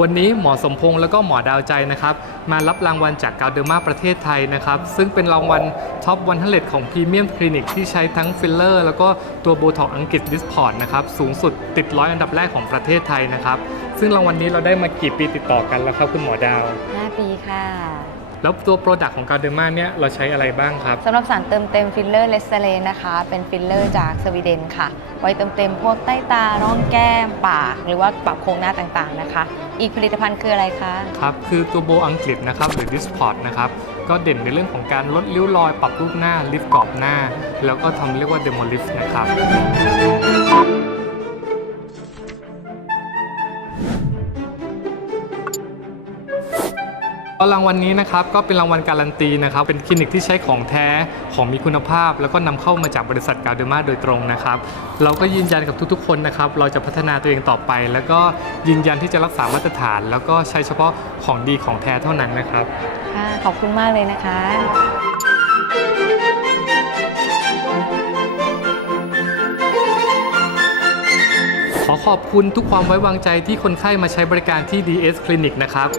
วันนี้หมอสมพงษ์แล้วก็หมอดาวใจนะครับมารับรางวัลจากกาวเดอร์มาประเทศไทยนะครับซึ่งเป็นรางวัลท็อปวันทัเลตของพรีเมียมคลินิกที่ใช้ทั้งฟิลเลอร์แล้วก็ตัวโบท็อกอังกฤษดิสพอร์ตนะครับสูงสุดติดร้อยอันดับแรกของประเทศไทยนะครับซึ่งรางวัลนี้เราได้มากี่ปีติดต่อกันแล้วครับคุณหมอดาว 5 ปีค่ะ แล้วตัวโปรดักต์ของกาวเดอร์มาเนี่ยเราใช้อะไรบ้างครับ สำหรับสารเติมเต็มฟิลเลอร์เลสเตเลนนะคะ เป็นฟิลเลอร์จากสวีเดนค่ะ ไว้เติมเต็มพวกใต้ตาร่องแก้ม ปาก หรือว่าปรับโครงหน้าต่างๆนะคะ อีกผลิตภัณฑ์คืออะไรคะ ครับคือตัวโบอังกฤษนะครับหรือ Disport นะครับก็เด่นในเรื่องของการลดริ้วรอย ปรับรูปหน้าลิฟต์กรอบหน้า แล้วก็ทำเรียกว่า Demo Lift นะครับ รางวัลนี้นะครับก็เป็นรางวัลการันตีนะครับเป็นคลินิกที่ใช้ของแท้ของมีคุณภาพ แล้วก็นำเข้ามาจากบริษัทกาเดมาโดยตรงนะครับเราก็ยืนยันกับทุกๆ คนนะครับเราจะพัฒนาตัวเองต่อไป แล้วก็ยืนยันที่จะรักษามาตรฐาน แล้วก็ใช้เฉพาะของดีของแท้เท่านั้นนะครับค่ะขอบคุณมากเลยนะคะขอขอบคุณทุกความไว้วางใจที่คนไข้มาใช้บริการที่ DS Clinic นะครับ